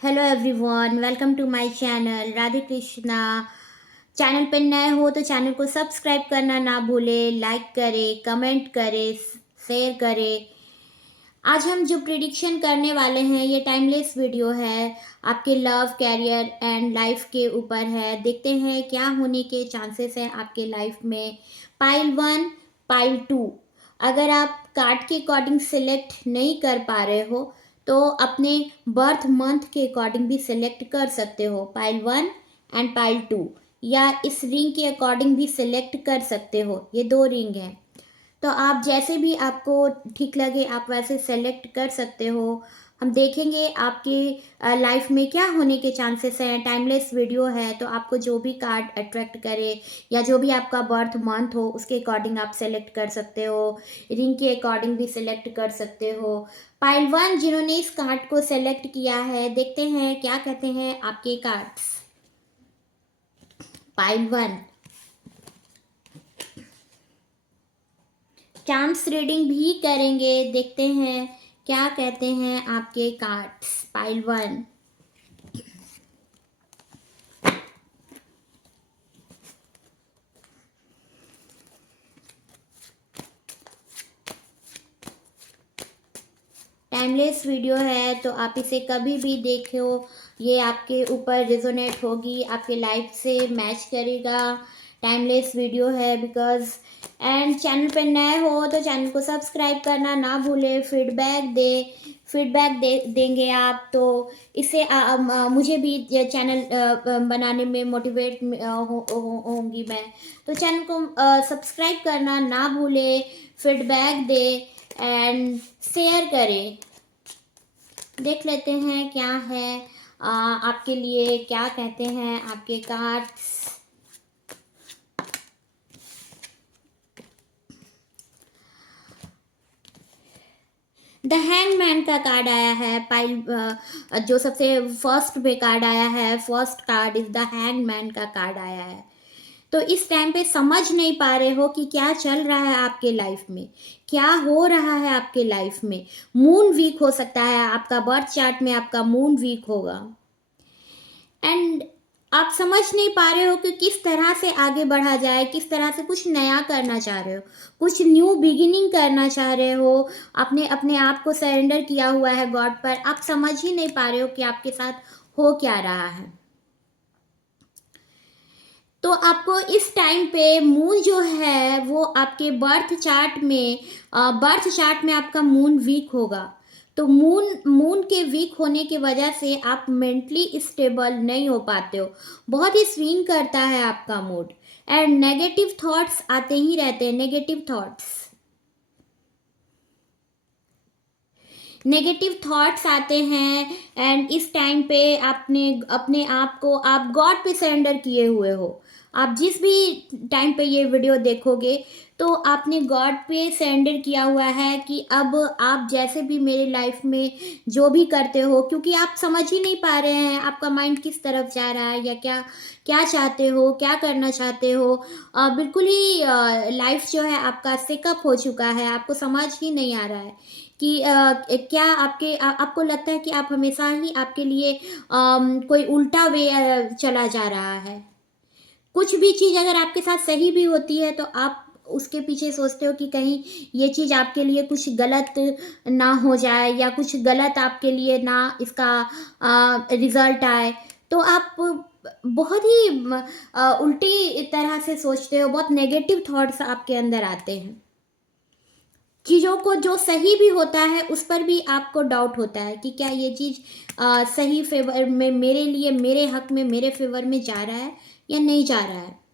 Hello everyone, welcome to my channel Radhe Krishna. Channel पे नए हो तो चैनल को सब्सक्राइब करना ना भूलें, लाइक करें, कमेंट करें, शेयर करें। आज हम जो प्रिडिक्शन करने वाले हैं ये टाइमलेस वीडियो है, आपके लव, कैरियर एंड लाइफ के ऊपर है। देखते हैं क्या होने के चांसेस हैं आपके लाइफ में। Pile 1, pile 2। अगर आप कार्ड के अकॉर्डिंग सिलेक्ट नहीं कर पा रहे हो तो अपने बर्थ मंथ के अकॉर्डिंग भी सिलेक्ट कर सकते हो, पाइल 1 एंड पाइल 2। या इस रिंग के अकॉर्डिंग भी सिलेक्ट कर सकते हो, ये दो रिंग हैं। तो आप जैसे भी आपको ठीक लगे आप वैसे सेलेक्ट कर सकते हो। हम देखेंगे आपके लाइफ में क्या होने के चांसेस हैं। टाइमलेस वीडियो है तो आपको जो भी कार्ड अट्रैक्ट करे या जो भी आपका बर्थ मंथ हो उसके अकॉर्डिंग आप सेलेक्ट कर सकते हो, रिंग के अकॉर्डिंग भी सिलेक्ट कर सकते हो। पाइल 1 जिन्होंने इस कार्ड को सेलेक्ट किया है, देखते हैं क्या कहते हैं आपके कार्ड्स। पाइल 1, चांस रीडिंग भी करेंगे, देखते हैं क्या कहते हैं आपके कार्ड्स। पाइल 1, टाइमलेस वीडियो है तो आप इसे कभी भी देखो, ये आपके ऊपर रिजोनेट होगी, आपके लाइफ से मैच करेगा। टाइमलेस वीडियो है बिकॉज एंड चैनल पर नए हो तो चैनल को सब्सक्राइब करना ना भूले। फीडबैक देंगे आप तो इससे मुझे भी ये चैनल बनाने में मोटिवेट होंगी मैं। तो चैनल को सब्सक्राइब करना ना भूले, फीडबैक दे एंड शेयर करें। देख लेते हैं क्या है आपके लिए, क्या कहते हैं आपके कार्ड्स। द हैंगमैन का कार्ड आया है। पाइल जो सबसे फर्स्ट पे कार्ड आया है, first card is the hangman का कार्ड आया है। तो इस टाइम पे समझ नहीं पा रहे हो कि क्या चल रहा है आपके लाइफ में, क्या हो रहा है आपके लाइफ में। मून वीक हो सकता है, आपका बर्थ चार्ट में आपका मून वीक होगा एंड आप समझ नहीं पा रहे हो कि किस तरह से आगे बढ़ा जाए, किस तरह से कुछ नया करना चाह रहे हो, कुछ न्यू बिगिनिंग करना चाह रहे हो। आपने अपने आप को सरेंडर किया हुआ है गॉड पर, आप समझ ही नहीं पा रहे हो कि आपके साथ हो क्या रहा है। तो आपको इस टाइम पे मून जो है वो आपके बर्थ चार्ट में आपका मून वीक होगा। तो मून के वीक होने की वजह से आप मेंटली स्टेबल नहीं हो पाते हो, बहुत ही स्विंग करता है आपका मूड एंड नेगेटिव थॉट्स आते ही रहते हैं। नेगेटिव थॉट्स आते हैं एंड इस टाइम पे आपने अपने आप को आप गॉड पे सरेंडर किए हुए हो। आप जिस भी टाइम पे ये वीडियो देखोगे तो आपने गॉड पे सरेंडर किया हुआ है कि अब आप जैसे भी मेरे लाइफ में जो भी करते हो, क्योंकि आप समझ ही नहीं पा रहे हैं आपका माइंड किस तरफ जा रहा है या क्या क्या चाहते हो, क्या करना चाहते हो। बिल्कुल ही लाइफ जो है आपका सेकअप हो चुका है, आपको समझ ही नहीं आ रहा है कि क्या आपको लगता है कि आप हमेशा ही आपके लिए कोई उल्टा वे चला जा रहा है। कुछ भी चीज़ अगर आपके साथ सही भी होती है तो आप उसके पीछे सोचते हो कि कहीं ये चीज़ आपके लिए कुछ गलत ना हो जाए या कुछ गलत आपके लिए ना इसका रिजल्ट आए। तो आप बहुत ही उल्टी तरह से सोचते हो, बहुत नेगेटिव थॉट्स आपके अंदर आते हैं। चीज़ों को जो सही भी होता है उस पर भी आपको डाउट होता है कि क्या ये चीज़ सही फेवर में मेरे लिए, मेरे हक में, मेरे फेवर में जा रहा है या नहीं जा रहा है।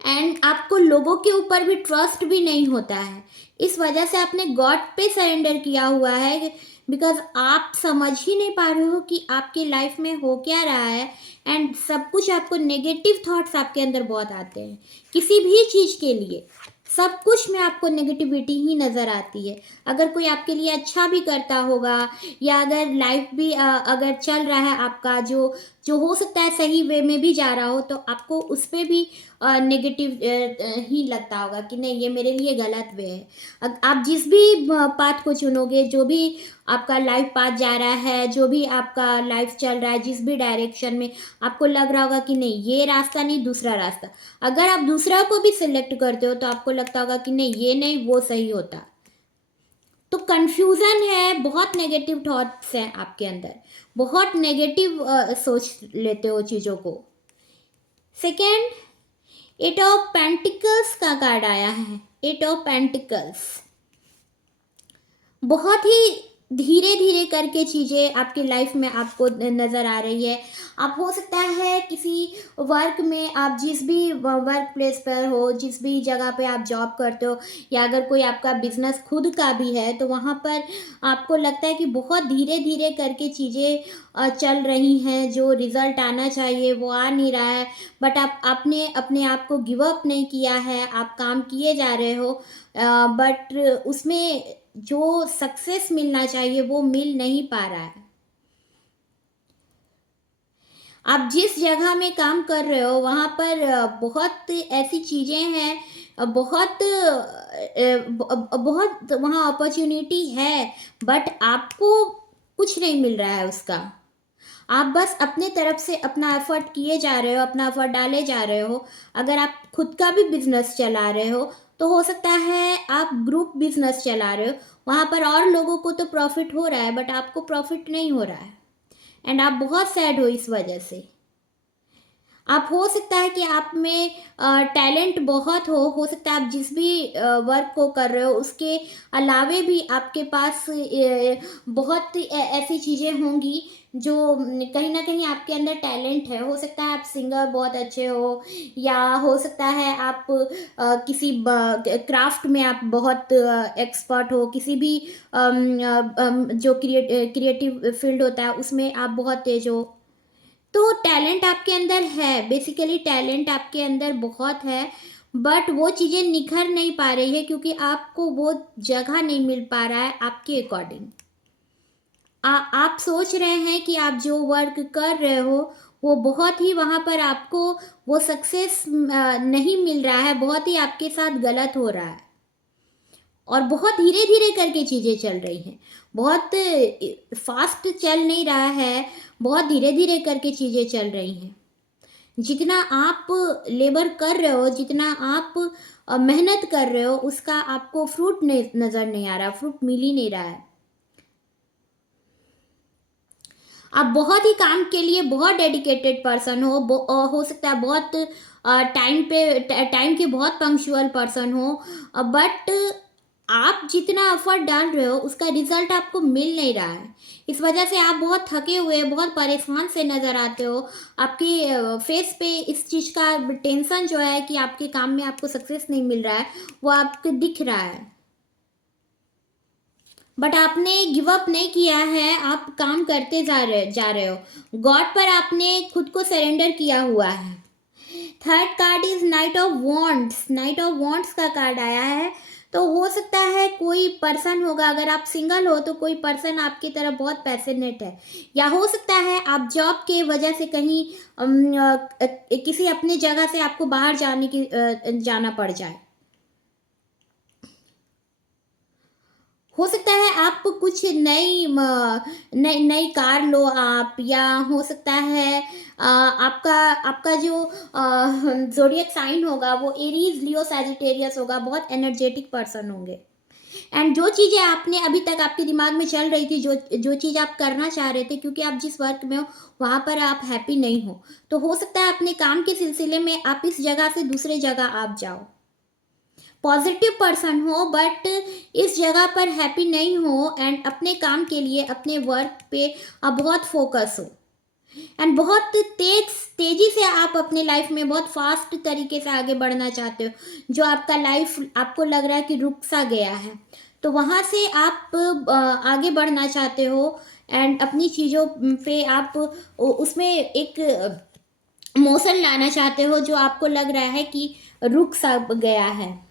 एंड आपको लोगों के ऊपर भी ट्रस्ट भी नहीं होता है, इस वजह से आपने गॉड पे सरेंडर किया हुआ है बिकॉज आप समझ ही नहीं पा रहे हो कि आपके लाइफ में हो क्या रहा है एंड सब कुछ आपको नेगेटिव थॉट्स आपके अंदर बहुत आते हैं। किसी भी चीज़ के लिए सब कुछ में आपको नेगेटिविटी ही नज़र आती है। अगर कोई आपके लिए अच्छा भी करता होगा या अगर लाइफ भी अगर चल रहा है आपका जो जो हो सकता है सही वे में भी जा रहा हो तो आपको उस पर भी नेगेटिव ही लगता होगा कि नहीं ये मेरे लिए गलत वे है। आप जिस भी पाथ को चुनोगे, जो भी आपका लाइफ पाथ जा रहा है, जो भी आपका लाइफ चल रहा है, जिस भी डायरेक्शन में आपको लग रहा होगा कि नहीं ये रास्ता नहीं दूसरा रास्ता, अगर आप दूसरा को भी सिलेक्ट करते हो तो आपको लगता होगा कि नहीं ये नहीं वो सही होता। तो कंफ्यूजन है, बहुत नेगेटिव थॉट्स हैं आपके अंदर, बहुत नेगेटिव सोच लेते हो चीज़ों को। सेकेंड, एट ऑफ पेंटिकल्स का कार्ड आया है। एट ऑफ पेंटिकल्स, बहुत ही धीरे धीरे करके चीज़ें आपकी लाइफ में आपको नज़र आ रही है। आप हो सकता है किसी वर्क में, आप जिस भी वर्क प्लेस पर हो, जिस भी जगह पे आप जॉब करते हो, या अगर कोई आपका बिजनेस खुद का भी है, तो वहाँ पर आपको लगता है कि बहुत धीरे धीरे करके चीज़ें चल रही हैं, जो रिज़ल्ट आना चाहिए वो आ नहीं रहा है। बट आपने अपने आप को गिव अप नहीं किया है, आप काम किए जा रहे हो, बट उसमें जो सक्सेस मिलना चाहिए वो मिल नहीं पा रहा है। आप जिस जगह में काम कर रहे हो वहाँ पर बहुत ऐसी चीज़ें हैं, बहुत वहाँ अपॉर्चुनिटी है, बट आपको कुछ नहीं मिल रहा है उसका। आप बस अपने तरफ से अपना एफर्ट किए जा रहे हो, अपना एफर्ट डाले जा रहे हो। अगर आप खुद का भी बिजनेस चला रहे हो तो हो सकता है आप ग्रुप बिजनेस चला रहे हो, वहाँ पर और लोगों को तो प्रॉफिट हो रहा है बट आपको प्रॉफिट नहीं हो रहा है, एंड आप बहुत सैड हो इस वजह से। आप हो सकता है कि आप में टैलेंट बहुत हो सकता है आप जिस भी वर्क को कर रहे हो उसके अलावे भी आपके पास बहुत ऐसी चीज़ें होंगी जो कहीं ना कहीं आपके अंदर टैलेंट है। हो सकता है आप सिंगर बहुत अच्छे हो, या हो सकता है आप किसी क्राफ्ट में आप बहुत एक्सपर्ट हो, किसी भी जो क्रिएटिव फील्ड होता है उसमें आप बहुत तेज हो। तो टैलेंट आपके अंदर है, बेसिकली टैलेंट आपके अंदर बहुत है, बट वो चीज़ें निखर नहीं पा रही है क्योंकि आपको वो जगह नहीं मिल पा रहा है आपके अकॉर्डिंग। आप सोच रहे हैं कि आप जो वर्क कर रहे हो वो बहुत ही वहाँ पर आपको वो सक्सेस नहीं मिल रहा है, बहुत ही आपके साथ गलत हो रहा है, और बहुत धीरे धीरे करके चीज़ें चल रही हैं, बहुत फास्ट चल नहीं रहा है, बहुत धीरे धीरे करके चीज़ें चल रही हैं। जितना आप लेबर कर रहे हो, जितना आप मेहनत कर रहे हो, उसका आपको फ्रूट नहीं नज़र नहीं आ रहा, फ्रूट मिल ही नहीं रहा है। आप बहुत ही काम के लिए बहुत डेडिकेटेड पर्सन हो सकता है बहुत टाइम के बहुत पंक्चुअल पर्सन हो, बट आप जितना एफर्ट डाल रहे हो उसका रिजल्ट आपको मिल नहीं रहा है। इस वजह से आप बहुत थके हुए, बहुत परेशान से नज़र आते हो। आपके फेस पे इस चीज़ का टेंशन जो है कि आपके काम में आपको सक्सेस नहीं मिल रहा है, वो आपको दिख रहा है, बट आपने गिव अप नहीं किया है, आप काम करते जा रहे हो। गॉड पर आपने खुद को सरेंडर किया हुआ है। Third card is night of wants. Night of wants का कार्ड आया है। तो हो सकता है कोई पर्सन होगा, अगर आप सिंगल हो तो कोई पर्सन आपकी तरफ बहुत पैशनेट है, या हो सकता है आप जॉब के वजह से कहीं किसी अपनी जगह से आपको बाहर जाना पड़ जाए। हो सकता है आप कुछ नई नई कार लो आप, या हो सकता है आपका आपका जो ज़ोडिएक साइन होगा वो एरीज, लियो, सैजिटेरियस होगा, बहुत एनर्जेटिक पर्सन होंगे। एंड जो चीज़ें आपने अभी तक आपके दिमाग में चल रही थी, जो चीज़ आप करना चाह रहे थे, क्योंकि आप जिस वर्क में हो वहाँ पर आप हैप्पी नहीं हो, तो हो सकता है अपने काम के सिलसिले में आप इस जगह से दूसरे जगह आप जाओ। पॉजिटिव पर्सन हो बट इस जगह पर हैप्पी नहीं हो, एंड अपने काम के लिए, अपने वर्क पे आप बहुत फोकस हो, एंड बहुत तेजी से आप अपने लाइफ में बहुत फास्ट तरीके से आगे बढ़ना चाहते हो। जो आपका लाइफ आपको लग रहा है कि रुक सा गया है, तो वहाँ से आप आगे बढ़ना चाहते हो, एंड अपनी चीज़ों पे आप उसमें एक मोशन लाना चाहते हो जो आपको लग रहा है कि रुक सा गया है।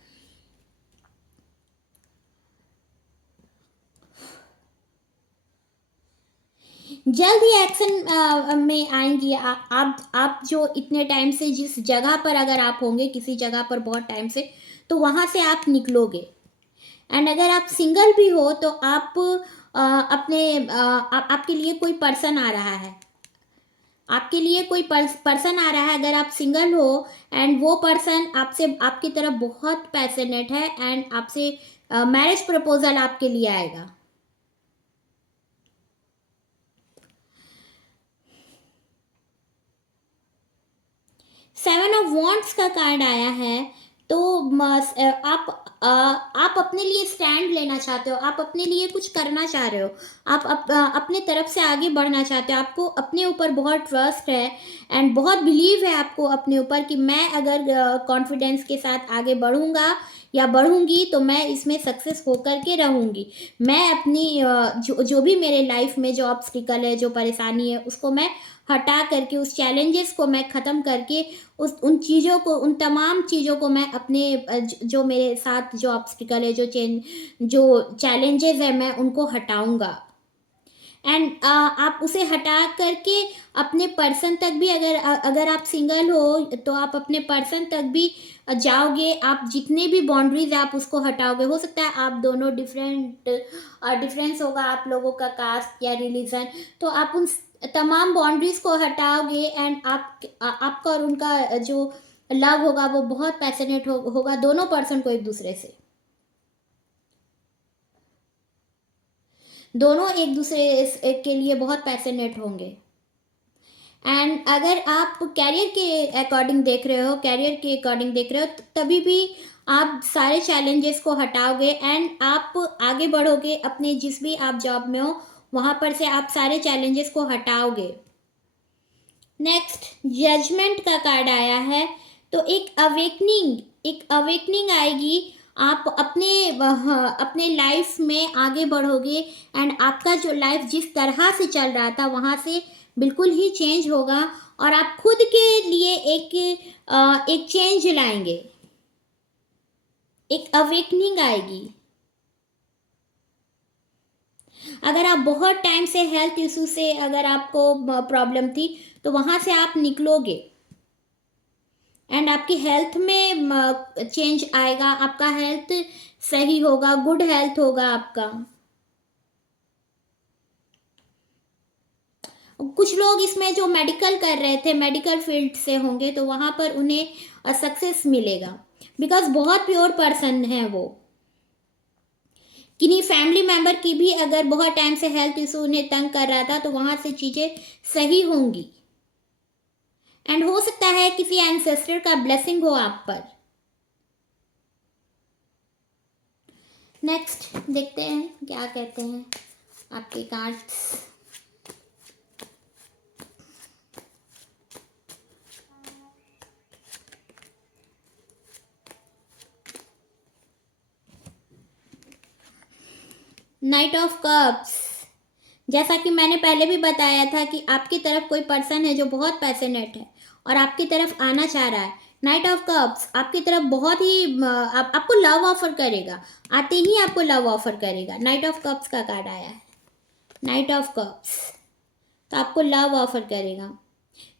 जल्द ही एक्शन में आएंगी। आप जो इतने टाइम से जिस जगह पर अगर आप होंगे किसी जगह पर बहुत टाइम से, तो वहाँ से आप निकलोगे। एंड अगर आप सिंगल भी हो तो आप आपके लिए कोई पर्सन आ रहा है, आपके लिए कोई पर्सन आ रहा है। अगर आप सिंगल हो एंड वो पर्सन आपसे आपकी तरफ बहुत पैशनेट है एंड आपसे मैरिज प्रपोजल आपके लिए आएगा। सेवन ऑफ वॉन्ट्स का कार्ड आया है। तो आप अपने लिए स्टैंड लेना चाहते हो, आप अपने लिए कुछ करना चाह रहे हो, अपने तरफ से आगे बढ़ना चाहते हो, आपको अपने ऊपर बहुत ट्रस्ट है एंड बहुत बिलीव है आपको अपने ऊपर कि मैं अगर कॉन्फिडेंस के साथ आगे बढ़ूंगा या बढ़ूंगी तो मैं इसमें सक्सेस होकर के रहूंगी। मैं अपनी जो भी मेरे लाइफ में जो ऑब्स्टिकल है, जो परेशानी है, उसको मैं हटा करके, उस चैलेंजेस को मैं ख़त्म करके, उन चीज़ों को, उन तमाम चीज़ों को मैं अपने जो मेरे साथ जो ऑब्स्टिकल है, जो चैलेंजेस है, मैं उनको हटाऊंगा। एंड आप उसे हटा करके अपने पर्सन तक भी, अगर आप सिंगल हो तो आप अपने पर्सन तक भी जाओगे। आप जितने भी बाउंड्रीज है आप उसको हटाओगे। हो सकता है आप दोनों डिफरेंस होगा आप लोगों का, कास्ट या रिलीजन, तो आप उन तमाम बाउंड्रीज को हटाओगे एंड आपका और उनका जो लव होगा वो बहुत पैशनेट होगा, दोनों पर्सन को एक दूसरे से, दोनों एक दूसरे के लिए बहुत पैशनेट होंगे। एंड अगर आप कैरियर के अकॉर्डिंग देख रहे हो, तभी भी आप सारे चैलेंजेस को हटाओगे एंड आप आगे बढ़ोगे। अपने जिस भी आप जॉब में हो वहाँ पर से आप सारे चैलेंजेस को हटाओगे। नेक्स्ट जजमेंट का कार्ड आया है। तो एक अवेकनिंग आएगी। आप अपने लाइफ में आगे बढ़ोगे एंड आपका जो लाइफ जिस तरह से चल रहा था वहाँ से बिल्कुल ही चेंज होगा और आप खुद के लिए एक चेंज लाएंगे, एक अवेकनिंग आएगी। अगर आप बहुत टाइम से हेल्थ इशू से अगर आपको प्रॉब्लम थी तो वहाँ से आप निकलोगे एंड आपकी हेल्थ में चेंज आएगा, आपका हेल्थ सही होगा, गुड हेल्थ होगा आपका। कुछ लोग इसमें जो मेडिकल कर रहे थे, मेडिकल फील्ड से होंगे, तो वहाँ पर उन्हें सक्सेस मिलेगा बिकॉज बहुत प्योर पर्सन है वो। किन्हीं फैमिली मेंबर की भी अगर बहुत टाइम से हेल्थ इशू उन्हें तंग कर रहा था तो वहाँ से चीज़ें सही होंगी एंड हो सकता है किसी एंसेस्टर का ब्लेसिंग हो आप पर। नेक्स्ट देखते हैं क्या कहते हैं आपके कार्ड्स। Night of cups. जैसा कि मैंने पहले भी बताया था कि आपकी तरफ कोई पर्सन है जो बहुत पैशनेट है और आपकी तरफ आना चाह रहा है। नाइट ऑफ कप्स आपकी तरफ बहुत ही आपको लव ऑफर करेगा, आते ही आपको लव ऑफर करेगा। नाइट ऑफ कप्स का कार्ड आया है, नाइट ऑफ कप्स, तो आपको लव ऑफर करेगा।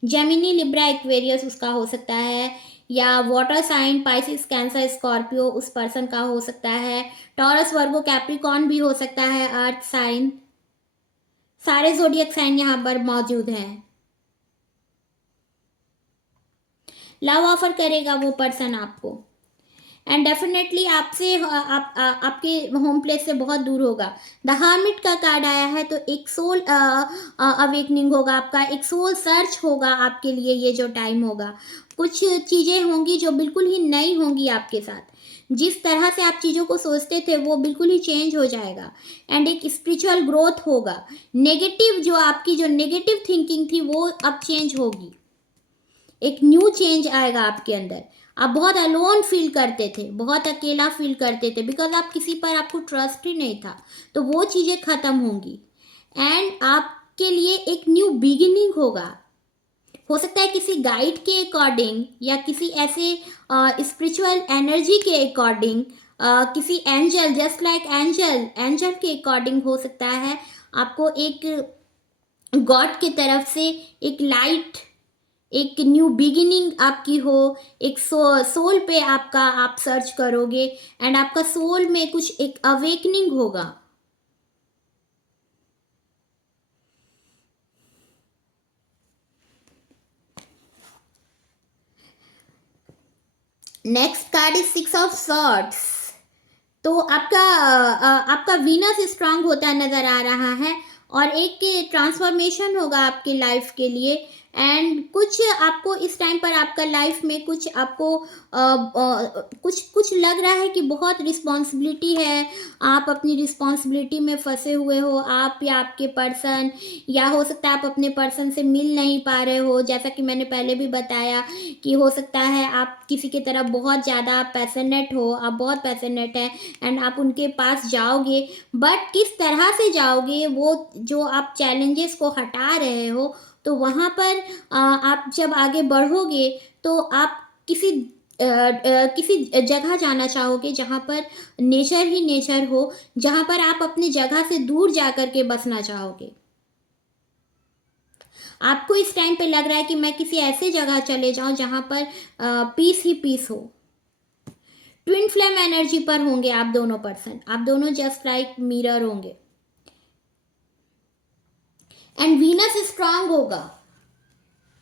जेमिनी, लिब्रा, एक्वेरियस उसका हो सकता है, या water sign, Pisces, Cancer, Scorpio उस पर्सन का हो सकता है। टॉरस, वर्गो, कैप्रिकॉन भी हो सकता है, अर्थ साइन। सारे ज़ोडिएक साइन यहाँ पर मौजूद हैं। लव ऑफर करेगा वो पर्सन आपको एंड डेफिनेटली आपसे आपके होम प्लेस से बहुत दूर होगा। द हर्मिट का कार्ड आया है। तो एक सोल अवेकनिंग होगा आपका, एक सोल सर्च होगा आपके लिए। ये जो टाइम होगा, कुछ चीज़ें होंगी जो बिल्कुल ही नई होंगी आपके साथ। जिस तरह से आप चीज़ों को सोचते थे वो बिल्कुल ही चेंज हो जाएगा एंड एक स्पिरिचुअल ग्रोथ होगा। आपकी जो नेगेटिव थिंकिंग थी वो अब चेंज होगी, एक न्यू चेंज आएगा आपके अंदर। आप बहुत अलोन फील करते थे, बहुत अकेला फील करते थे बिकॉज आप किसी पर आपको ट्रस्ट ही नहीं था, तो वो चीज़ें ख़त्म होंगी एंड आपके लिए एक न्यू बिगिनिंग होगा। हो सकता है किसी गाइड के अकॉर्डिंग या किसी ऐसे स्पिरिचुअल एनर्जी के अकॉर्डिंग, किसी एंजल, जस्ट लाइक एंजल के अकॉर्डिंग हो सकता है आपको एक गॉड की तरफ से एक लाइट, एक न्यू बिगिनिंग आपकी हो। एक सोल पे आप सर्च करोगे एंड आपका सोल में कुछ एक अवेकनिंग होगा। Next card is 6 of swords. तो आपका वीनस स्ट्रांग होता नजर आ रहा है और एक ट्रांसफॉर्मेशन होगा आपकी लाइफ के लिए। एंड कुछ आपको इस टाइम पर आपका लाइफ में कुछ आपको कुछ कुछ लग रहा है कि बहुत रिस्पॉन्सिबिलिटी है, आप अपनी रिस्पॉन्सिबिलिटी में फंसे हुए हो, आप या आपके पर्सन, या हो सकता है आप अपने पर्सन से मिल नहीं पा रहे हो। जैसा कि मैंने पहले भी बताया कि हो सकता है आप किसी की तरफ बहुत ज़्यादा पैशनेट हो, आप बहुत पैशनेट हैं एंड आप उनके पास जाओगे, बट किस तरह से जाओगे, वो जो आप चैलेंजेस को हटा रहे हो, तो वहाँ पर आप जब आगे बढ़ोगे तो आप किसी जगह जाना चाहोगे जहाँ पर नेचर ही नेचर हो, जहाँ पर आप अपनी जगह से दूर जा कर के बसना चाहोगे। आपको इस टाइम पे लग रहा है कि मैं किसी ऐसे जगह चले जाऊं जहाँ पर पीस ही पीस हो। ट्विन फ्लेम एनर्जी पर होंगे आप दोनों पर्सन, आप दोनों जस्ट लाइक मिरर होंगे। एंड वीनस स्ट्रांग होगा,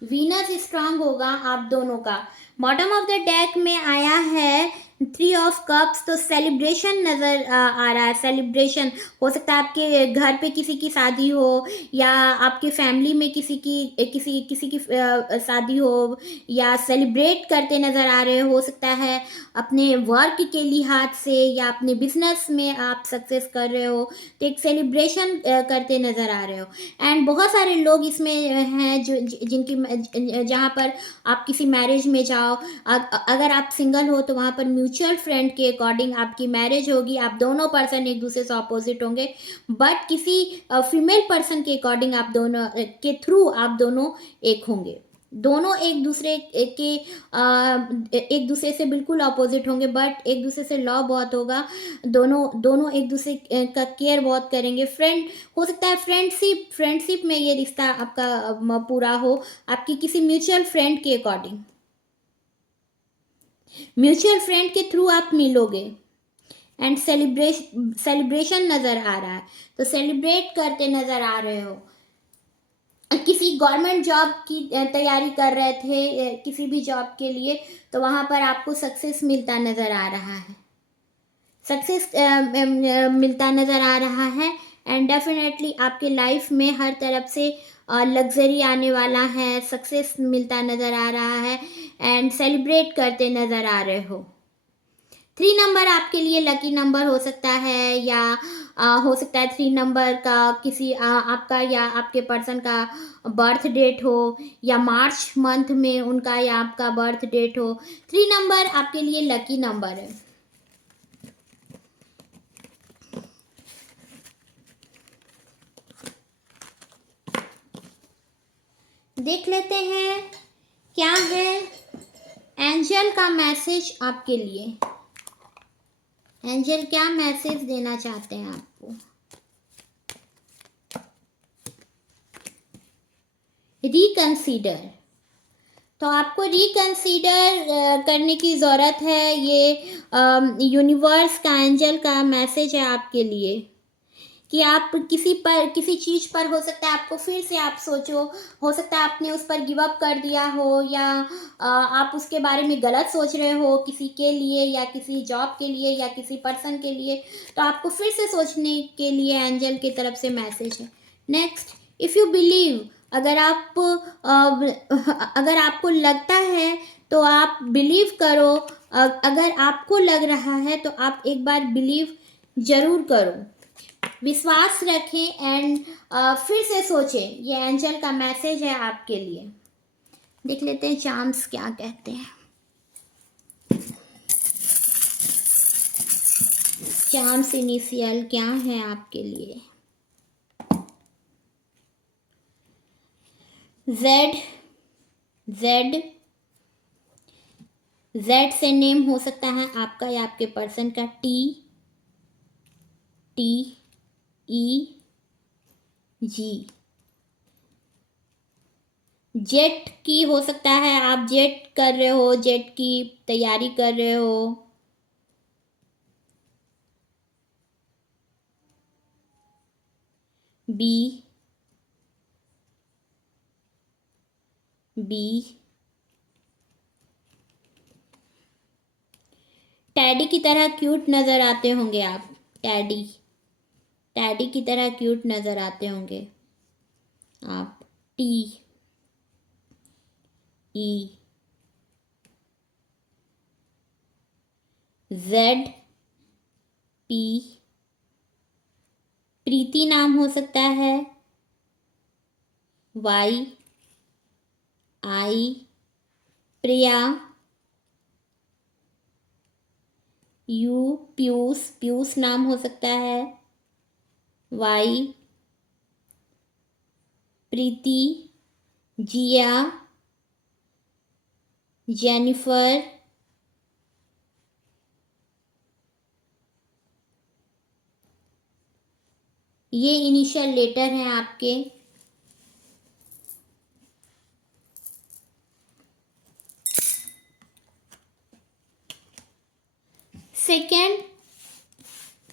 वीनस स्ट्रांग होगा आप दोनों का। बॉटम ऑफ द डेक में आया है 3 ऑफ कप्स। तो सेलिब्रेशन नज़र आ रहा है, सेलिब्रेशन हो सकता है आपके घर पे किसी की शादी हो, या आपके फैमिली में किसी की शादी हो, या सेलिब्रेट करते नज़र आ रहे हो सकता है अपने वर्क के लिहाज से, या अपने बिजनेस में आप सक्सेस कर रहे हो तो एक सेलिब्रेशन करते नज़र आ रहे हो। एंड बहुत सारे लोग इसमें हैं जो जिनकी जहाँ पर आप किसी मैरिज में जाओ, अगर आप सिंगल हो तो वहाँ पर म्यूचुअल फ्रेंड के अकॉर्डिंग आपकी मैरिज होगी, आप दोनों पर्सन एक दूसरे से अपोजिट होंगे, बट किसी फीमेल पर्सन के अकॉर्डिंग आप दोनों के थ्रू आप दोनों एक होंगे। दोनों एक दूसरे के एक दूसरे से बिल्कुल अपोजिट होंगे, बट एक दूसरे से लव बहुत होगा, दोनों दोनों एक दूसरे का केयर बहुत करेंगे। फ्रेंड हो सकता है, फ्रेंडशिप में ये रिश्ता आपका पूरा हो, आपकी किसी म्यूचुअल फ्रेंड के अकॉर्डिंग, म्यूचुअल फ्रेंड के थ्रू आप मिलोगे। एंड सेलिब्रेशन नज़र आ रहा है, तो सेलिब्रेट करते नज़र आ रहे हो। किसी गवर्नमेंट जॉब की तैयारी कर रहे थे, किसी भी जॉब के लिए, तो वहाँ पर आपको सक्सेस मिलता नज़र आ रहा है, सक्सेस मिलता नज़र आ रहा है। एंड डेफिनेटली आपके लाइफ में हर तरफ से लग्जरी आने वाला है, सक्सेस मिलता नज़र आ रहा है एंड सेलिब्रेट करते नज़र आ रहे हो। 3 नंबर आपके लिए लकी नंबर हो सकता है, या हो सकता है 3 नंबर का किसी आपका या आपके पर्सन का बर्थ डेट हो, या मार्च मंथ में उनका या आपका बर्थ डेट हो। 3 नंबर आपके लिए लकी नंबर है। देख लेते हैं क्या है एंजल का मैसेज आपके लिए। एंजल क्या मैसेज देना चाहते हैं आपको? रिकंसीडर, तो आपको रिकंसीडर करने की ज़रूरत है। ये यूनिवर्स का एंजल का मैसेज है आपके लिए कि आप किसी चीज़ पर हो सकता है आपको फिर से आप सोचो, हो सकता है आपने उस पर गिव अप कर दिया हो, या आप उसके बारे में गलत सोच रहे हो किसी के लिए, या किसी जॉब के लिए, या किसी पर्सन के लिए, तो आपको फिर से सोचने के लिए एंजल की तरफ से मैसेज है। नेक्स्ट, इफ़ यू बिलीव, अगर आपको लगता है तो आप बिलीव करो। अगर आपको लग रहा है तो आप एक बार बिलीव जरूर करो, विश्वास रखें एंड फिर से सोचें। ये एंजल का मैसेज है आपके लिए। देख लेते हैं चार्म्स क्या कहते हैं। चार्म्स इनिशियल क्या है आपके लिए? जेड, जेड, जेड से नेम हो सकता है आपका या आपके पर्सन का। टी, टी, ई, जी। जेट की हो सकता है, आप जेट कर रहे हो, जेट की तैयारी कर रहे हो। बी, बी, टैडी की तरह क्यूट नज़र आते होंगे आप। टैडी, टैडी की तरह क्यूट नज़र आते होंगे आप। T E Z P, Preeti नाम हो सकता है। Y I, Priya. U Piyush, Piyush नाम हो सकता है। वाई प्रीति, जिया, जेनिफर, ये इनिशियल लेटर हैं आपके।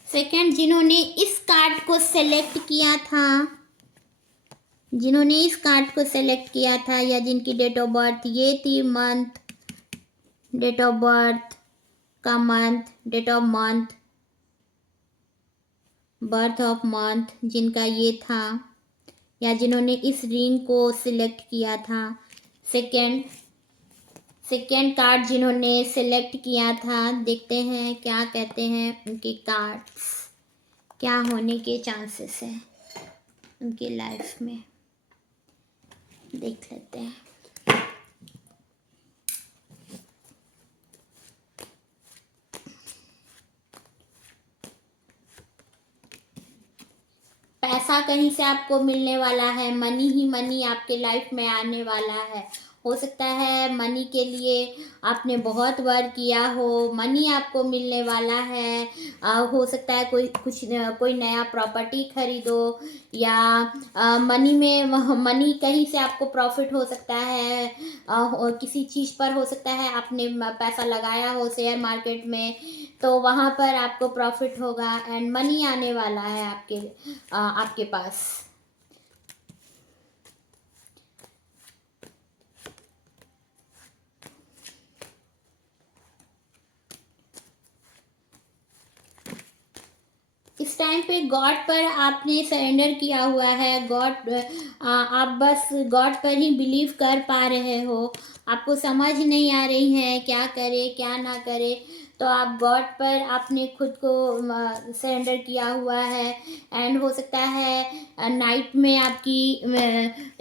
सेकंड जिन्होंने इस कार्ड को सेलेक्ट किया था, जिन्होंने इस कार्ड को सेलेक्ट किया था या जिनकी डेट ऑफ बर्थ ये थी, मंथ, डेट ऑफ बर्थ का month, date of month, birth of month जिनका ये था, या जिन्होंने इस रिंग को सिलेक्ट किया था। सेकेंड कार्ड जिन्होंने सिलेक्ट किया था, देखते हैं क्या कहते हैं उनके कार्ड्स, क्या होने के चांसेस हैं उनकी लाइफ में, देख लेते हैं। पैसा कहीं से आपको मिलने वाला है, मनी ही मनी आपके लाइफ में आने वाला है। हो सकता है मनी के लिए आपने बहुत वर्क किया हो, मनी आपको मिलने वाला है। हो सकता है कोई नया प्रॉपर्टी खरीदो, या मनी कहीं से आपको प्रॉफिट हो सकता है। किसी चीज़ पर हो सकता है आपने पैसा लगाया हो शेयर मार्केट में, तो वहाँ पर आपको प्रॉफिट होगा एंड मनी आने वाला है आपके पास। इस टाइम पे गॉड पर आपने सरेंडर किया हुआ है। आप बस गॉड पर ही बिलीव कर पा रहे हो। आपको समझ नहीं आ रही है क्या करे क्या ना करे, तो आप गॉड पर आपने खुद को सरेंडर किया हुआ है। एंड हो सकता है नाइट में आपकी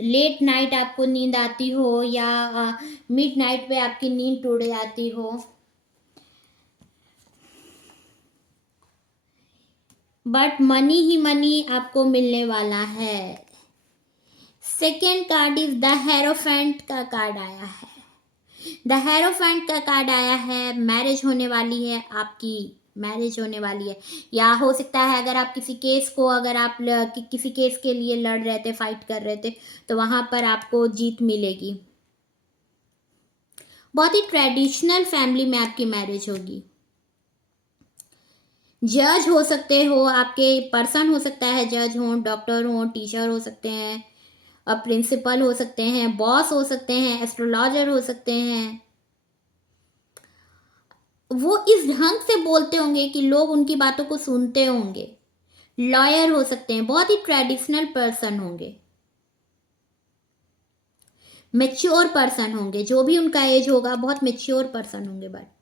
लेट नाइट आपको नींद आती हो, या मिड नाइट पे आपकी नींद टूट जाती हो, बट मनी ही मनी आपको मिलने वाला है। Second card is the hierophant का कार्ड आया है। द हेरोफेंट का कार्ड आया है। मैरिज होने वाली है, आपकी मैरिज होने वाली है। या हो सकता है अगर आप किसी केस को, अगर आप किसी केस के लिए लड़ रहे थे, फाइट कर रहे थे, तो वहां पर आपको जीत मिलेगी। बहुत ही ट्रेडिशनल फैमिली में आपकी मैरिज होगी। जज हो सकते हो, आपके पर्सन हो सकता है जज हो, डॉक्टर हो, टीचर हो सकते हैं, प्रिंसिपल हो सकते हैं, बॉस हो सकते हैं, एस्ट्रोलॉजर हो सकते हैं। वो इस ढंग से बोलते होंगे कि लोग उनकी बातों को सुनते होंगे। लॉयर हो सकते हैं, बहुत ही ट्रेडिशनल पर्सन होंगे, मेच्योर पर्सन होंगे, जो भी उनका एज होगा बहुत मेच्योर पर्सन होंगे। बट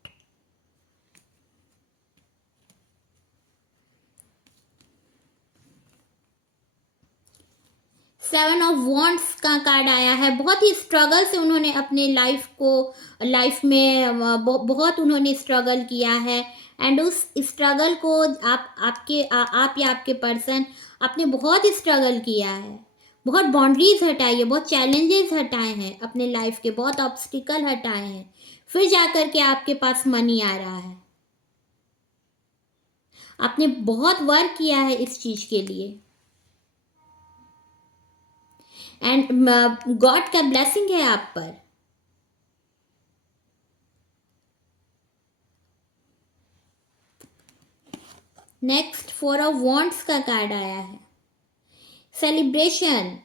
सेवन ऑफ वॉन्ड्स का कार्ड आया है। बहुत ही स्ट्रगल से उन्होंने अपने लाइफ में बहुत उन्होंने स्ट्रगल किया है। एंड उस स्ट्रगल को आप या आपके पर्सन आपने बहुत स्ट्रगल किया है, बहुत बाउंड्रीज हटाई है, बहुत चैलेंजेस हटाए हैं अपने लाइफ के, बहुत ऑब्स्टिकल हटाए हैं, फिर जाकर के आपके पास मनी आ रहा है। आपने बहुत वर्क किया है इस चीज के लिए, एंड गॉड का ब्लेसिंग है आप पर। नेक्स्ट फोर ऑफ वॉन्ड्स का कार्ड आया है। सेलिब्रेशन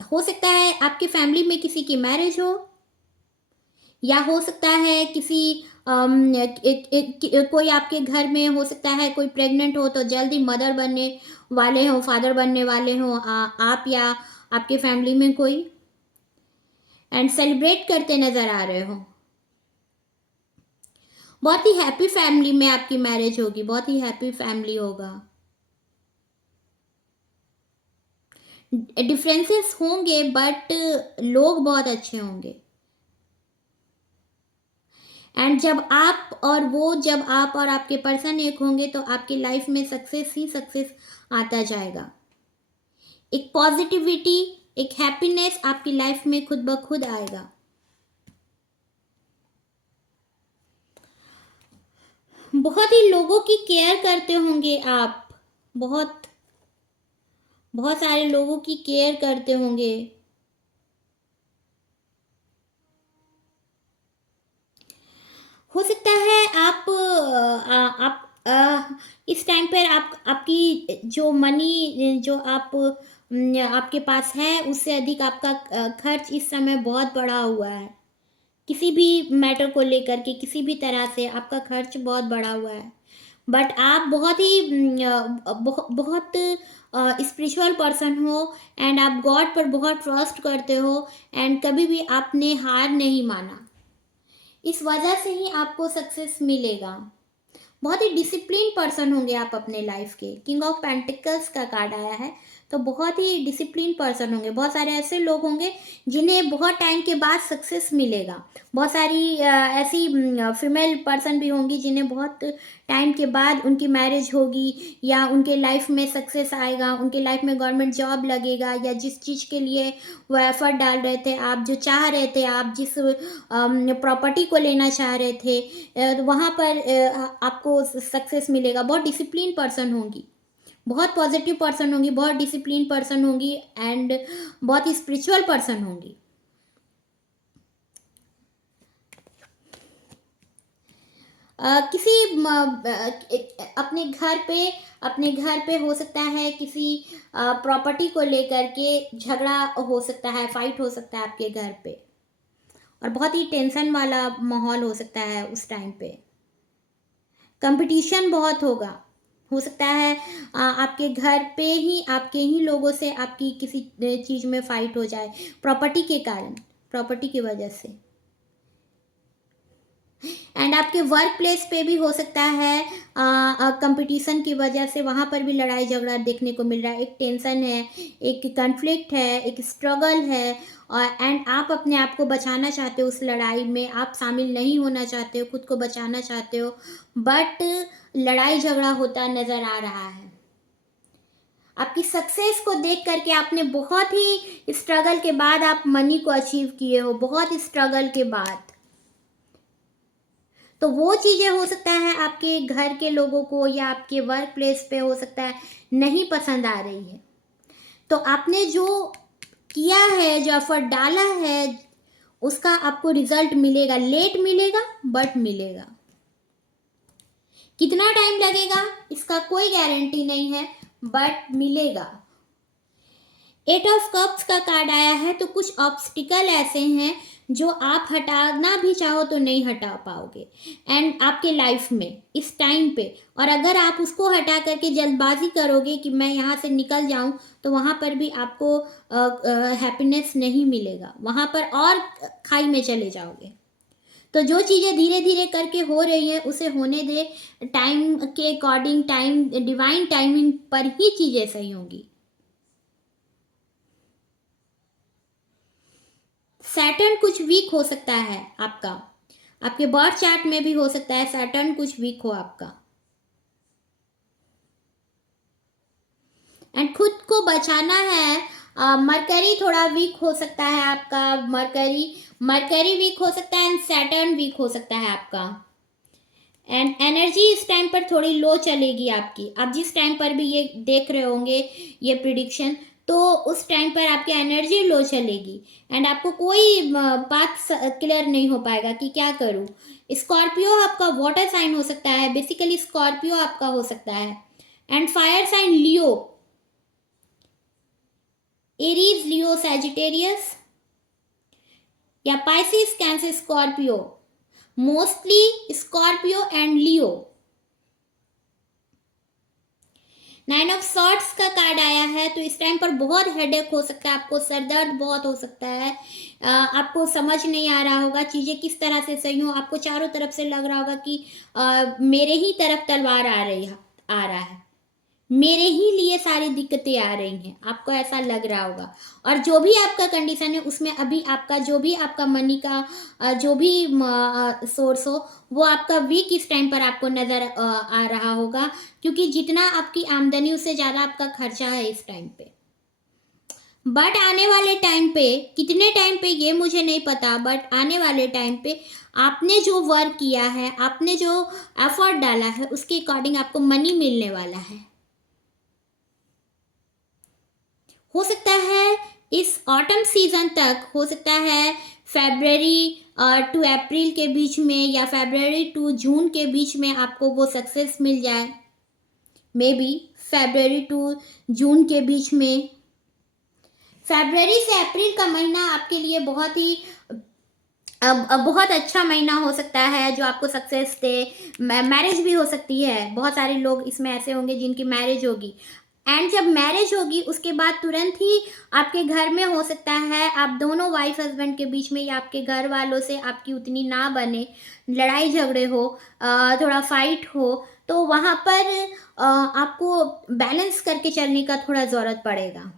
हो सकता है आपकी फैमिली में किसी की मैरिज हो, या हो सकता है किसी कोई आपके घर में हो सकता है कोई प्रेग्नेंट हो तो जल्दी मदर बनने वाले हो, फादर बनने वाले हो आप या आपके फैमिली में कोई, एंड सेलिब्रेट करते नजर आ रहे हो। बहुत ही हैप्पी फैमिली में आपकी मैरिज होगी, बहुत ही हैप्पी फैमिली होगा। डिफरेंसेस होंगे बट लोग बहुत अच्छे होंगे। एंड जब आप और आपके पर्सन एक होंगे तो आपकी लाइफ में सक्सेस ही सक्सेस आता जाएगा। एक पॉजिटिविटी, एक हैप्पीनेस आपकी लाइफ में खुद ब खुद आएगा। बहुत ही लोगों की केयर करते होंगे आप, बहुत बहुत सारे लोगों की केयर करते होंगे। हो सकता है इस टाइम पर आपकी जो मनी जो आपके पास है उससे अधिक आपका खर्च इस समय बहुत बढ़ा हुआ है। किसी भी मैटर को लेकर के किसी भी तरह से आपका खर्च बहुत बढ़ा हुआ है, बट आप बहुत ही बहुत स्पिरिचुअल पर्सन हो एंड आप गॉड पर बहुत ट्रस्ट करते हो एंड कभी भी आपने हार नहीं माना। इस वजह से ही आपको सक्सेस मिलेगा। बहुत ही डिसिप्लिन पर्सन होंगे आप अपने लाइफ के। किंग ऑफ पेंटिकल्स का कार्ड आया है, तो बहुत ही डिसिप्लिन पर्सन होंगे। बहुत सारे ऐसे लोग होंगे जिन्हें बहुत टाइम के बाद सक्सेस मिलेगा। बहुत सारी ऐसी फीमेल पर्सन भी होंगी जिन्हें बहुत टाइम के बाद उनकी मैरिज होगी या उनके लाइफ में सक्सेस आएगा, उनके लाइफ में गवर्नमेंट जॉब लगेगा या जिस चीज़ के लिए वो एफर्ट डाल रहे थे, आप जो चाह रहे थे, आप जिस प्रॉपर्टी को लेना चाह रहे थे, वहाँ पर आपको सक्सेस मिलेगा। बहुत डिसिप्लिन पर्सन होंगी, बहुत पॉजिटिव पर्सन होंगी, बहुत डिसिप्लिन पर्सन होंगी एंड बहुत ही स्पिरिचुअल पर्सन होंगी। किसी अपने घर पे हो सकता है किसी प्रॉपर्टी को लेकर के झगड़ा हो सकता है, फाइट हो सकता है आपके घर पे, और बहुत ही टेंशन वाला माहौल हो सकता है उस टाइम पे। कंपटीशन बहुत होगा। हो सकता है आपके घर पे ही आपके ही लोगों से आपकी किसी चीज़ में फाइट हो जाए प्रॉपर्टी के कारण, प्रॉपर्टी की वजह से। एंड आपके वर्क प्लेस पे भी हो सकता है कंपटीशन की वजह से वहाँ पर भी लड़ाई झगड़ा देखने को मिल रहा है। एक टेंशन है, एक कन्फ्लिक्ट है, एक स्ट्रगल है, और एंड आप अपने आप को बचाना चाहते हो उस लड़ाई में, आप शामिल नहीं होना चाहते हो, खुद को बचाना चाहते हो, बट लड़ाई झगड़ा होता नज़र आ रहा है। आपकी सक्सेस को देख करके आपने बहुत ही स्ट्रगल के बाद आप मनी को अचीव किए हो, बहुत स्ट्रगल के बाद। तो वो चीज़ें हो सकता है आपके घर के लोगों को या आपके वर्क प्लेस पे हो सकता है नहीं पसंद आ रही है। तो आपने जो किया है, जो एफर्ट डाला है, उसका आपको रिजल्ट मिलेगा। लेट मिलेगा बट मिलेगा। कितना टाइम लगेगा इसका कोई गारंटी नहीं है, बट मिलेगा। 8 ऑफ कप्स का कार्ड आया है, तो कुछ ऑब्स्टिकल ऐसे हैं जो आप हटाना भी चाहो तो नहीं हटा पाओगे एंड आपके लाइफ में इस टाइम पे। और अगर आप उसको हटा करके जल्दबाजी करोगे कि मैं यहाँ से निकल जाऊँ, तो वहाँ पर भी आपको हैप्पीनेस नहीं मिलेगा, वहाँ पर और खाई में चले जाओगे। तो जो चीज़ें धीरे धीरे करके हो रही हैं उसे होने दे। टाइम के अकॉर्डिंग, टाइम डिवाइन टाइमिंग पर ही चीज़ें सही होंगी। सैटर्न कुछ वीक हो सकता है आपका, आपके बर्थ चार्ट में भी हो सकता है सैटर्न कुछ वीक हो आपका। एंड खुद को बचाना है। मरकरी थोड़ा वीक हो सकता है आपका, मरकरी वीक हो सकता है एंड सैटर्न वीक हो सकता है आपका। एंड एनर्जी इस टाइम पर थोड़ी लो चलेगी आपकी। आप जिस टाइम पर भी ये देख रहे होंगे ये प्रिडिक्शन, तो उस टाइम पर आपकी एनर्जी लो चलेगी एंड आपको कोई बात क्लियर नहीं हो पाएगा कि क्या करूं। स्कॉर्पियो आपका वाटर साइन हो सकता है, बेसिकली स्कॉर्पियो आपका हो सकता है। And fire sign Leo, Aries, Leo, Sagittarius या Pisces, Cancer, Scorpio. Mostly Scorpio and Leo. 9 of swords का कार्ड आया है, तो इस टाइम पर बहुत हेडेक हो सकता है, आपको सर दर्द बहुत हो सकता है, आपको समझ नहीं आ रहा होगा चीज़ें किस तरह से सही हो, आपको चारों तरफ से लग रहा होगा कि मेरे ही तरफ तलवार आ रहा है, मेरे ही लिए सारी दिक्कतें आ रही हैं, आपको ऐसा लग रहा होगा। और जो भी आपका कंडीशन है उसमें अभी आपका जो भी आपका मनी का जो भी सोर्स हो वो आपका वीक इस टाइम पर आपको नज़र आ रहा होगा, क्योंकि जितना आपकी आमदनी उससे ज़्यादा आपका खर्चा है इस टाइम पे। बट आने वाले टाइम पे, कितने टाइम पे ये मुझे नहीं पता, बट आने वाले टाइम पे आपने जो वर्क किया है, आपने जो एफर्ट डाला है उसके अकॉर्डिंग आपको मनी मिलने वाला है। हो सकता है इस ऑटम सीजन तक, हो सकता है फरवरी टू अप्रैल के बीच में या फरवरी टू जून के बीच में आपको वो सक्सेस मिल जाए, may be February to June के बीच में। फरवरी से अप्रैल का महीना आपके लिए बहुत ही अब बहुत अच्छा महीना हो सकता है जो आपको सक्सेस दे। मैरिज भी हो सकती है, बहुत सारे लोग इसमें ऐसे होंगे जिनकी मैरिज होगी, एंड जब मैरिज होगी उसके बाद तुरंत ही आपके घर में हो सकता है आप दोनों वाइफ हस्बैंड के बीच में या आपके घर वालों से आपकी उतनी ना बने, लड़ाई झगड़े हो, थोड़ा फाइट हो, तो वहाँ पर आपको बैलेंस करके चलने का थोड़ा ज़रूरत पड़ेगा,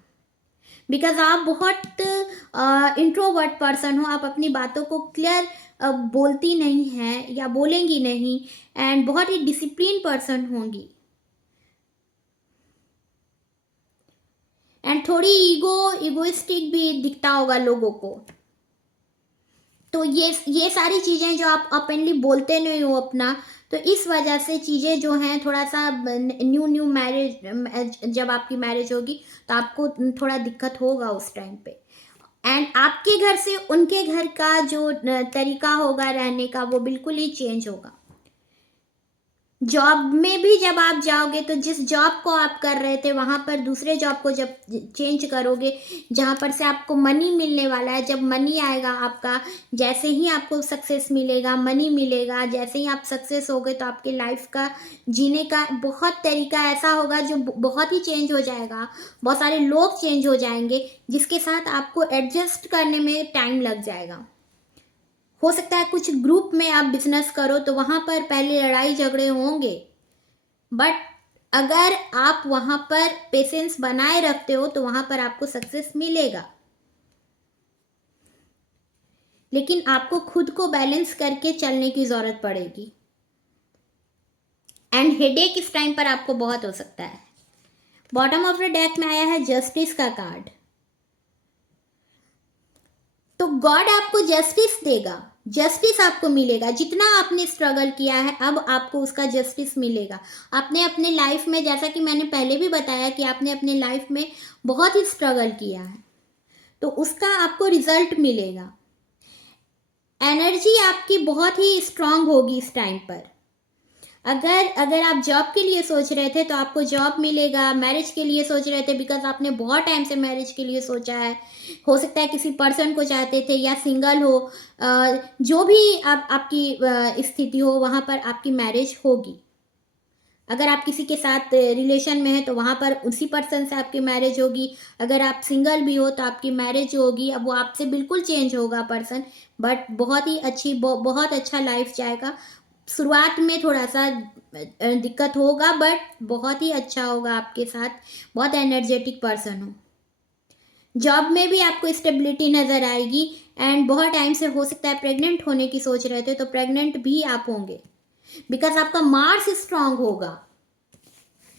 बिकॉज आप बहुत इंट्रोवर्ट पर्सन हो, आप अपनी बातों को क्लियर बोलती नहीं हैं या बोलेंगी नहीं, एंड बहुत ही डिसिप्लिन पर्सन होंगी, एंड थोड़ी इगोइस्टिक भी दिखता होगा लोगों को। तो ये सारी चीज़ें जो आप ओपनली बोलते नहीं हो अपना, तो इस वजह से चीज़ें जो हैं थोड़ा सा न्यू मैरिज, जब आपकी मैरिज होगी तो आपको थोड़ा दिक्कत होगा उस टाइम पे, एंड आपके घर से उनके घर का जो तरीका होगा रहने का वो बिल्कुल ही चेंज होगा। जॉब में भी जब आप जाओगे तो जिस जॉब को आप कर रहे थे वहाँ पर दूसरे जॉब को जब चेंज करोगे, जहाँ पर से आपको मनी मिलने वाला है, जब मनी आएगा आपका, जैसे ही आपको सक्सेस मिलेगा, मनी मिलेगा, जैसे ही आप सक्सेस हो गए तो आपके लाइफ का जीने का बहुत तरीका ऐसा होगा जो बहुत ही चेंज हो जाएगा, बहुत सारे लोग चेंज हो जाएंगे जिसके साथ आपको एडजस्ट करने में टाइम लग जाएगा। हो सकता है कुछ ग्रुप में आप बिजनेस करो तो वहाँ पर पहले लड़ाई झगड़े होंगे, बट अगर आप वहाँ पर पेशेंस बनाए रखते हो तो वहाँ पर आपको सक्सेस मिलेगा, लेकिन आपको खुद को बैलेंस करके चलने की ज़रूरत पड़ेगी, एंड हेडेक इस टाइम पर आपको बहुत हो सकता है। बॉटम ऑफ द डेक में आया है जस्टिस का कार्ड, तो गॉड आपको जस्टिस देगा, जस्टिस आपको मिलेगा, जितना आपने स्ट्रगल किया है अब आपको उसका जस्टिस मिलेगा। आपने अपने लाइफ में, जैसा कि मैंने पहले भी बताया कि आपने अपने लाइफ में बहुत ही स्ट्रगल किया है, तो उसका आपको रिजल्ट मिलेगा। एनर्जी आपकी बहुत ही स्ट्रांग होगी इस टाइम पर। अगर आप जॉब के लिए सोच रहे थे तो आपको जॉब मिलेगा, मैरिज के लिए सोच रहे थे बिकॉज आपने बहुत टाइम से मैरिज के लिए सोचा है, हो सकता है किसी पर्सन को चाहते थे या सिंगल हो, जो भी आपकी स्थिति हो वहाँ पर आपकी मैरिज होगी। अगर आप किसी के साथ रिलेशन में हैं तो वहाँ पर उसी पर्सन से आपकी मैरिज होगी, अगर आप सिंगल भी हो तो आपकी मैरिज होगी। अब वो आपसे बिल्कुल चेंज होगा पर्सन, बट बहुत ही अच्छी बहुत अच्छा लाइफ जाएगा। शुरुआत में थोड़ा सा दिक्कत होगा बट बहुत ही अच्छा होगा आपके साथ, बहुत एनर्जेटिक पर्सन हो। जॉब में भी आपको स्टेबिलिटी नज़र आएगी, एंड बहुत टाइम से हो सकता है प्रेग्नेंट होने की सोच रहे थे तो प्रेग्नेंट भी आप होंगे, बिकॉज आपका मार्स स्ट्रांग होगा।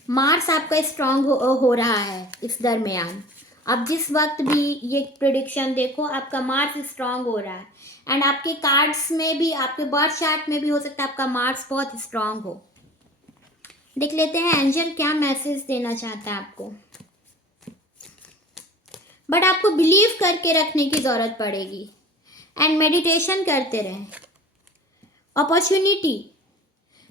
मार्स आपका स्ट्रांग हो रहा है इस दरमियान। आप जिस वक्त भी ये प्रेडिक्शन देखो आपका मार्स स्ट्रांग हो रहा है, एंड आपके कार्ड्स में भी, आपके बर्थ चार्ट में भी हो सकता है आपका मार्स बहुत स्ट्रांग हो। देख लेते हैं एंजल क्या मैसेज देना चाहता है आपको, बट आपको बिलीव करके रखने की ज़रूरत पड़ेगी, एंड मेडिटेशन करते रहें। अपॉर्चुनिटी,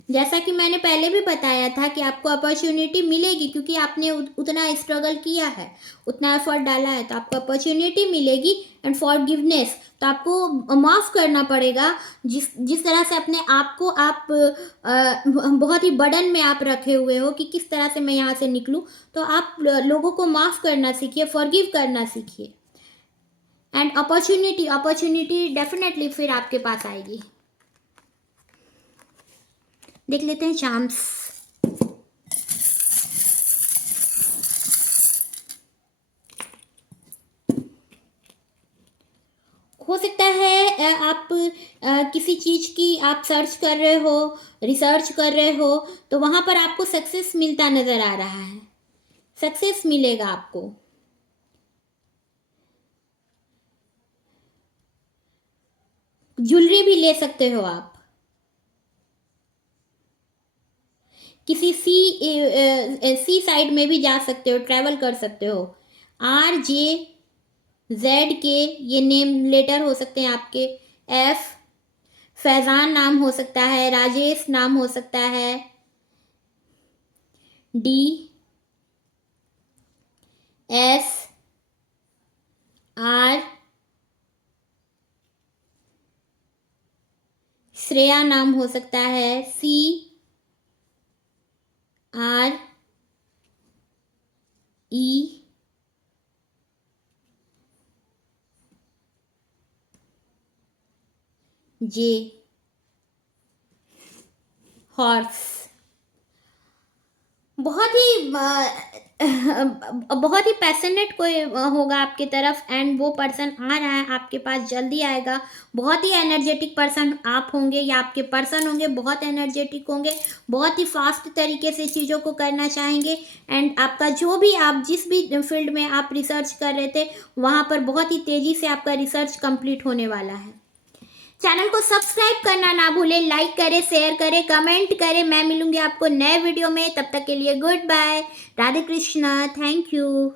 जैसा कि मैंने पहले भी बताया था कि आपको अपॉर्चुनिटी मिलेगी, क्योंकि आपने उतना स्ट्रगल किया है, उतना एफर्ट डाला है, तो आपको अपॉर्चुनिटी मिलेगी। एंड फॉरगिवनेस, तो आपको माफ़ करना पड़ेगा। जिस तरह से अपने आप को आप बहुत ही बर्डन में आप रखे हुए हो कि किस तरह से मैं यहाँ से निकलूँ, तो आप लोगों को माफ़ करना सीखिए, फॉरगिव करना सीखिए। एंड अपॉर्चुनिटी डेफिनेटली फिर आपके पास आएगी। देख लेते हैं चार्म्स। हो सकता है आप किसी चीज़ की आप सर्च कर रहे हो, रिसर्च कर रहे हो, तो वहाँ पर आपको सक्सेस मिलता नज़र आ रहा है, सक्सेस मिलेगा आपको। ज्वेलरी भी ले सकते हो आप, किसी सी साइड में भी जा सकते हो, ट्रैवल कर सकते हो। RJZ ये नेम लेटर हो सकते हैं आपके। F फैज़ान नाम हो सकता है, राजेश नाम हो सकता है। DSR श्रेया नाम हो सकता है। CREJ horse. बहुत ही पैशनेट कोई होगा आपकी तरफ, एंड वो पर्सन आ रहा है आपके पास, जल्दी आएगा। बहुत ही एनर्जेटिक पर्सन आप होंगे या आपके पर्सन होंगे, बहुत एनर्जेटिक होंगे, बहुत ही फास्ट तरीके से चीज़ों को करना चाहेंगे। एंड आपका जो भी आप जिस भी फील्ड में आप रिसर्च कर रहे थे, वहाँ पर बहुत ही तेज़ी से आपका रिसर्च कंप्लीट होने वाला है। चैनल को सब्सक्राइब करना ना भूलें, लाइक करें, शेयर करें, कमेंट करें। मैं मिलूंगी आपको नए वीडियो में, तब तक के लिए goodbye, Radhe Krishna, thank you.